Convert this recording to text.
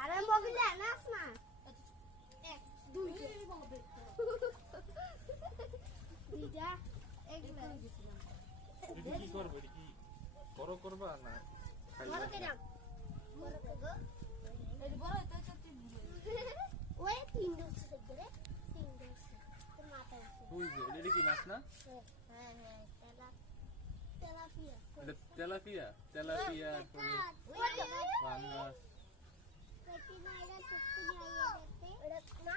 আরে মগিলে নাস না এক দুই দুইটা একলা দিছিলাম এটা কি করবে এটা কি বড় করবা না বড় করে বড় করব এই বড় তো চটি ওই তিন দোস করে তিন দোস তোর মাথা আছে ওই যে এটা কি মাছ না হ্যাঁ হ্যাঁ তেলাপিয়া এটা তেলাপিয়া তেলাপিয়া করে পাঙ্গাস পেটি মাইরা টুকটুকি আইয়া দেখতে ওটা না